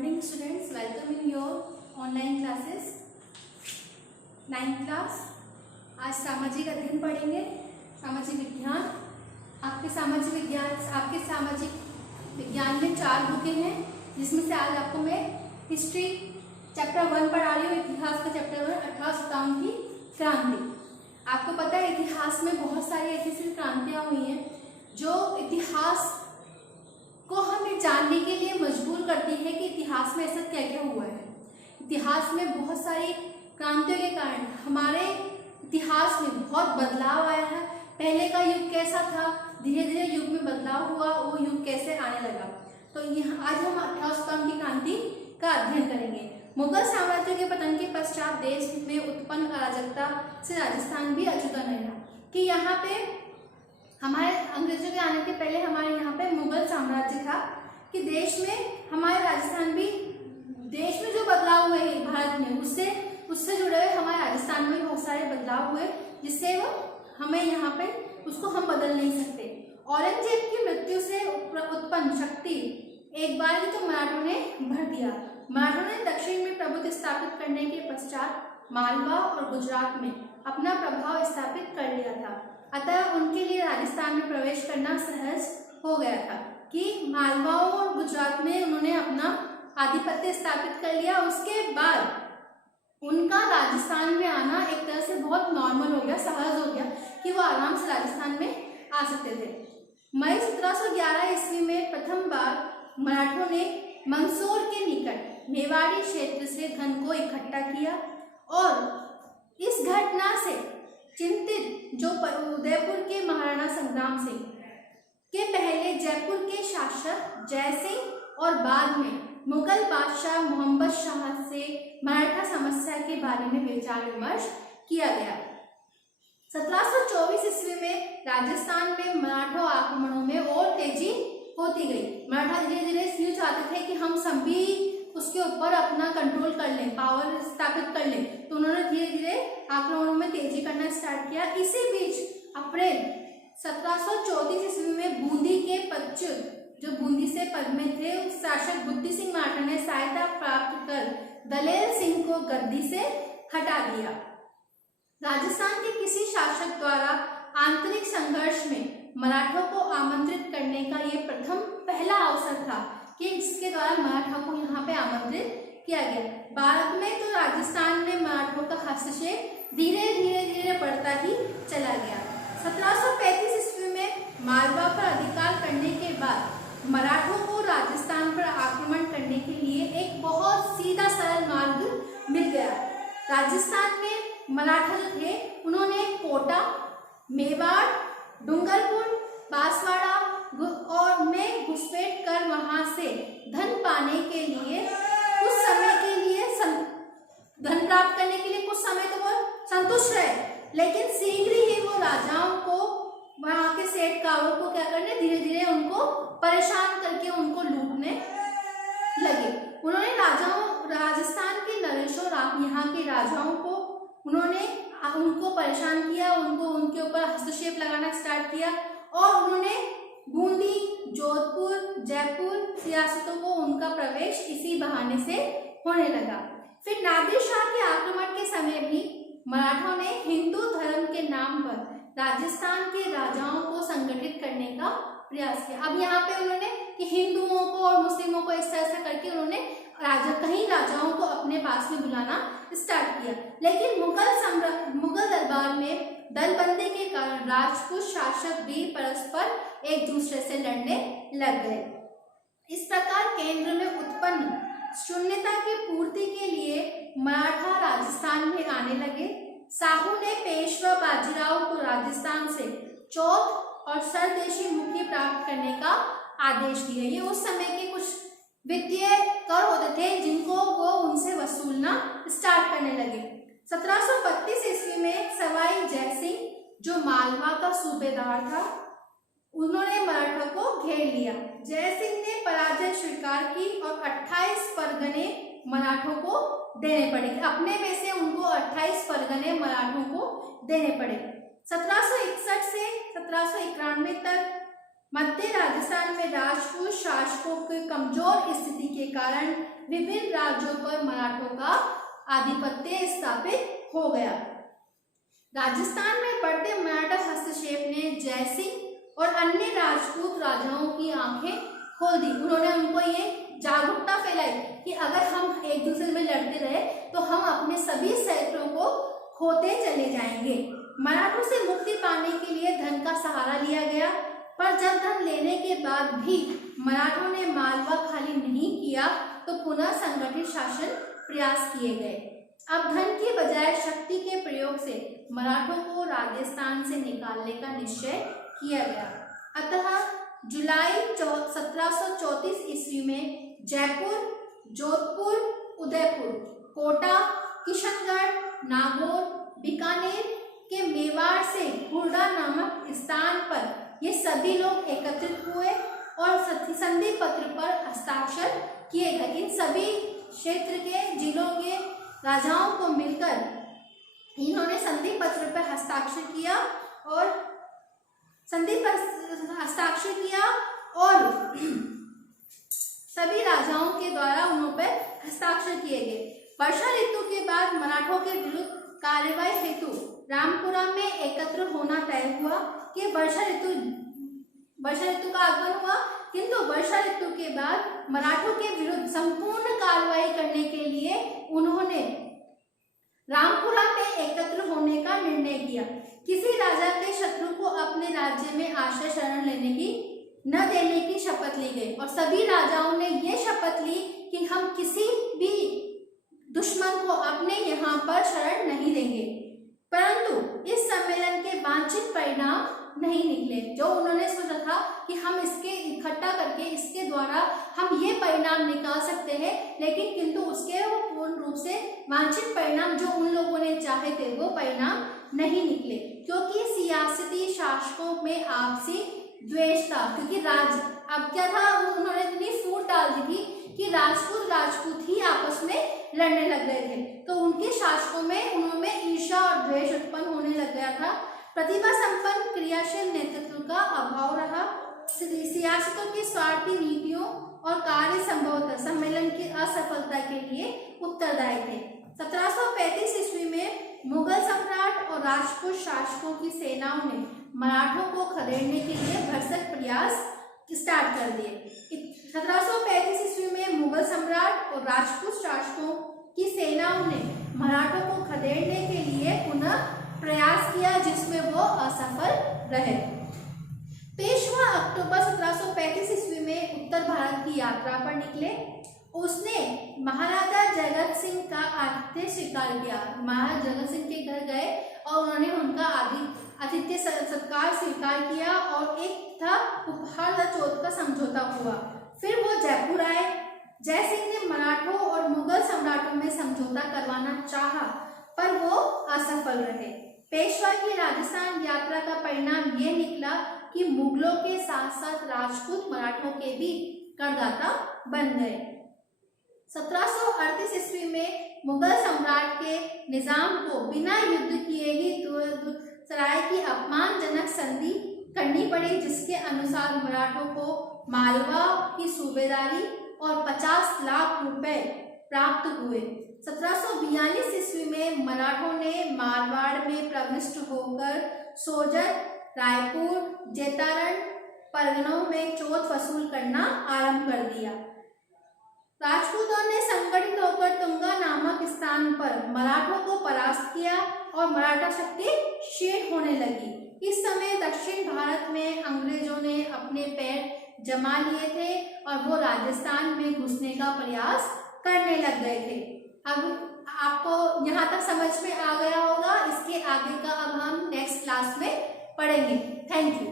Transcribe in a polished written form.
morning students, welcome in your online classes 9th class. आज सामाजिक अध्ययन पढ़ेंगे, सामाजिक विज्ञान। आपके सामाजिक विज्ञान में 4 बुकें हैं, जिसमें से आज आपको मैं हिस्ट्री चैप्टर 1 पढ़ा रही हूँ। इतिहास का चैप्टर 1 1857 की क्रांति। आपको पता है इतिहास में बहुत सारी ऐसी क्रांतियाँ हुई हैं जो इतिहास को हमें जानने के लिए मजबूर करती है कि इतिहास में ऐसा क्या क्या हुआ है। इतिहास में बहुत सारी क्रांतियों के कारण हमारे इतिहास में बहुत बदलाव आया है। पहले का युग कैसा था, धीरे धीरे युग में बदलाव हुआ, वो युग कैसे आने लगा। तो यहाँ आज हम 1857 की क्रांति का अध्ययन करेंगे। मुगल साम्राज्य के पतन के पश्चात देश में उत्पन्न अराजकता से राजस्थान भी अछूता नहीं रहा। कि यहाँ पे हमारे अंग्रेजों के आने के पहले हमारे यहाँ पे मुगल साम्राज्य था, कि देश में हमारे राजस्थान भी, देश में जो बदलाव हुए हैं भारत में, उससे जुड़े हुए हमारे राजस्थान में बहुत सारे बदलाव हुए, जिससे वो हमें यहाँ पे उसको हम बदल नहीं सकते। औरंगजेब की मृत्यु से उत्पन्न शक्ति एक बार ही तो मराठों ने भर दिया। मराठों ने दक्षिण में प्रभुत्व स्थापित करने के पश्चात मालवा और गुजरात में अपना प्रभाव स्थापित कर लिया था। अतः उनके लिए राजस्थान में प्रवेश करना सहज हो गया था, कि मालवाओं और गुजरात में उन्होंने अपना आधिपत्य स्थापित कर लिया। उसके बाद उनका राजस्थान में आना एक तरह से बहुत नॉर्मल हो गया, सहज हो गया, कि वो आराम से राजस्थान में आ सकते थे। मई 1711 ईस्वी में प्रथम बार मराठों ने मंदसौर के निकट मेवाड़ी क्षेत्र से धन को इकट्ठा किया, और इस घटना से चिंतित जो उदयपुर के महाराणा संग्राम सिंह के पहले जयपुर के शासक जय सिंह और बाद में मुगल बादशाह मोहम्मद शाह से मराठा समस्या के बारे में विचार विमर्श किया गया। 1724 ईस्वी में राजस्थान में मराठा आक्रमणों में और तेजी होती गई। मराठा धीरे धीरे ये चाहते थे कि हम सभी उसके ऊपर अपना कंट्रोल कर लें, पावर स्थापित कर लें, तो उन्होंने धीरे धीरे आक्रमणों में तेजी करना स्टार्ट किया। इसी बीच अप्रैल 1734 ईस्वी में बूंदी के पच्चीस, जो बूंदी से पद में थे, उस शासक बुद्धि सिंह मराठा ने सहायता प्राप्त कर दलेर सिंह को गद्दी से हटा दिया। राजस्थान के किसी शासक द्वारा आंतरिक संघर्ष में मराठों को आमंत्रित करने का ये पहला अवसर था, कि जिसके द्वारा मराठा को यहाँ पे आमंत्रित किया गया। भारत में तो राजस्थान में मराठों का हस्तक्षेप धीरे धीरे बढ़ता ही चला गया। 1735 ईस्वी में मालवा पर अधिकार करने के बाद मराठों को राजस्थान पर आक्रमण करने के लिए एक बहुत सीधा सरल मार्ग मिल गया। राजस्थान में मराठा जो थे, उन्होंने कोटा, मेवाड़, डूंगरपुर, बांसवाड़ा और में घुसपैठ कर वहां से धन पाने के लिए कुछ समय के लिए धन प्राप्त करने के लिए कुछ समय तो वो संतुष्ट रहे, लेकिन शीघ्र ही वो राजाओं को, वहां के सेठ कारों को क्या करने, धीरे धीरे उनको परेशान करके उनको लूटने लगे। उन्होंने राजस्थान के नरेशों, यहाँ के राजाओं को उनको परेशान किया, उनके ऊपर हस्तक्षेप लगाना स्टार्ट किया, और उन्होंने बूंदी, जोधपुर, जयपुर रियासतों को उनका प्रवेश इसी बहाने से होने लगा। फिर नादिर शाह के आक्रमण के समय भी मराठों ने हिंदू धर्म के नाम पर राजस्थान के राजाओं को संगठित करने का प्रयास किया। अब यहाँ पे उन्होंने कि हिंदुओं को और मुस्लिमों को इस तरह से करके उन्होंने कई राजाओं को अपने पास में बुलाना स्टार्ट किया। लेकिन मुगल दरबार में दलबंदी के कारण राजपूत शासक भी परस्पर एक दूसरे से लड़ने लग गए। इस प्रकार केंद्र में उत्पन्न शून्यता की पूर्ति के लिए मराठा राजस्थान में आने लगे। साहू ने पेशवा बाजीराव को राजस्थान से चौथ और सरदेशी मुखी प्राप्त करने का आदेश दिया। ये उस समय के कुछ वित्तीय कर होते थे जिनको वो उनसे वसूलना स्टार्ट करने लगे। 1732 ईस्वी में सवाई जय सिंह, जो मालवा का सूबेदार था, उन्होंने मराठा को घेर लिया। जय सिंह ने पराजय स्वीकार की और 28 परगने मराठों को देने पड़े। अपने में से उनको 28 परगने मराठों को देने पड़े। 1761 से 1791 तक मध्य राजस्थान में राजपूत शासकों की कमजोर स्थिति के कारण विभिन्न राज्यों पर मराठों का आधिपत्य स्थापित हो गया। राजस्थान में बढ़ते मराठा हस्तक्षेप ने जयसिंह और अन्य राजपूत राजाओं की आंखें खोल दी। उन्होंने उनको ये जागरूकता फैलाई कि अगर हम एक दूसरे में लड़ते रहे तो हम अपने सभी क्षेत्रों को खोते चले जाएंगे। मराठों से मुक्ति पाने के लिए धन का सहारा लिया गया, पर जब धन लेने के बाद भी मराठों ने मालवा खाली नहीं किया तो पुनः संगठित शासन प्रयास किए गए। अब धन की बजाय शक्ति के प्रयोग से मराठों को राजस्थान से निकालने का निश्चय किया गया। अतः जुलाई 1734 ईस्वी में जयपुर, जोधपुर, उदयपुर, कोटा, किशनगढ़, नागौर, बीकानेर के मेवाड़ से हुरडा नामक स्थान पर ये सभी लोग एकत्रित हुए और संधि पत्र पर हस्ताक्षर किए गए। इन सभी क्षेत्र के जिलों के राजाओं को मिलकर इन्होंने संधि पत्र पर हस्ताक्षर किया और सभी राजाओं के द्वारा उन पर हस्ताक्षर किए गए। वर्षा ऋतु के बाद मराठों के विरुद्ध कार्यवाही हेतु रामपुरा में एकत्र होना तय हुआ कि वर्षा ऋतु का आगमन हुआ, किंतु वर्षा ऋतु के बाद मराठों के विरुद्ध संपूर्ण कार्रवाई करने के लिए उन्होंने रामपुरा में एकत्र होने का निर्णय किया। किसी राजा के शत्रु को अपने राज्य में आश्रय शरण न देने की शपथ ली गई और सभी राजाओं ने यह शपथ ली कि हम किसी भी दुश्मन को अपने यहाँ पर शरण नहीं देंगे। परंतु इस सम्मेलन के वांछित परिणाम नहीं निकले। जो उन्होंने सोचा था कि हम इसके इकट्ठा करके इसके द्वारा हम ये परिणाम निकाल सकते हैं, लेकिन किंतु उसके वो पूर्ण रूप से वांछित परिणाम जो उन लोगों ने चाहे थे वो परिणाम नहीं निकले, क्योंकि सियासती शासकों में आपसी द्वेष था। क्योंकि अब क्या था, उन्होंने इतनी फूट डाल दी थी कि राजपूत ही आपस में लड़ने लग गए थे, तो उनके शासकों में उनमें ईर्ष्या और द्वेष उत्पन्न होने लग गया था। प्रतिभा संपन्न क्रियाशील नेतृत्व का अभाव रहा। सियासतों की स्वार्थी नीतियों और कार्य संभवतः सम्मेलन की असफलता के लिए उत्तरदायी थे। 1735 ईस्वी में मुगल सम्राट और राजपूत शासकों की सेनाओं ने मराठों को खदेड़ने के लिए भरसक प्रयास स्टार्ट कर दिए। 1735 ईस्वी में मुगल सम्राट और राजपूत शासकों की सेनाओं ने मराठों को खदेड़ने के लिए पुनः प्रयास किया, जिसमें वो असफल रहे। पेशवा अक्टूबर 1735 ईस्वी में उत्तर भारत की यात्रा पर निकले। उसने महाराजा जगत सिंह का आतिथ्य स्वीकार किया। महाराजा जगत सिंह के घर गए और उन्होंने उनका आतिथ्य सत्कार स्वीकार किया और एक था उपहार चौथ का समझौता हुआ। फिर वो जयपुर आए। जय सिंह ने मराठों और मुगल सम्राटों में समझौता करवाना चाहा, पर वो असफल रहे। पेशवा की राजस्थान यात्रा का परिणाम ये निकला कि मुगलों के साथ साथ राजपूत मराठों के भी करदाता बन गए। 1738 ईस्वी में मुगल सम्राट के निजाम को बिना युद्ध किए ही सराय की अपमानजनक संधि करनी पड़ी, जिसके अनुसार मराठों को मालवा की सूबेदारी और 50 लाख रुपए प्राप्त हुए। 1742 ईस्वी में मराठों ने मारवाड़ में प्रविष्ट होकर सोजत, रायपुर, जेतारण परगनों में चौथ वसूल करना आरंभ कर दिया। राजपूतों ने संगठित होकर तुंगा नामक स्थान पर मराठों को परास्त किया और मराठा शक्ति क्षीण होने लगी। इस समय दक्षिण भारत में अंग्रेजों ने अपने पैर जमा लिए थे और वो राजस्थान में घुसने का प्रयास करने लग गए थे। अब आपको यहाँ तक समझ में आ गया होगा। इसके आगे का अब हम नेक्स्ट क्लास में पढ़ेंगे। Thank you.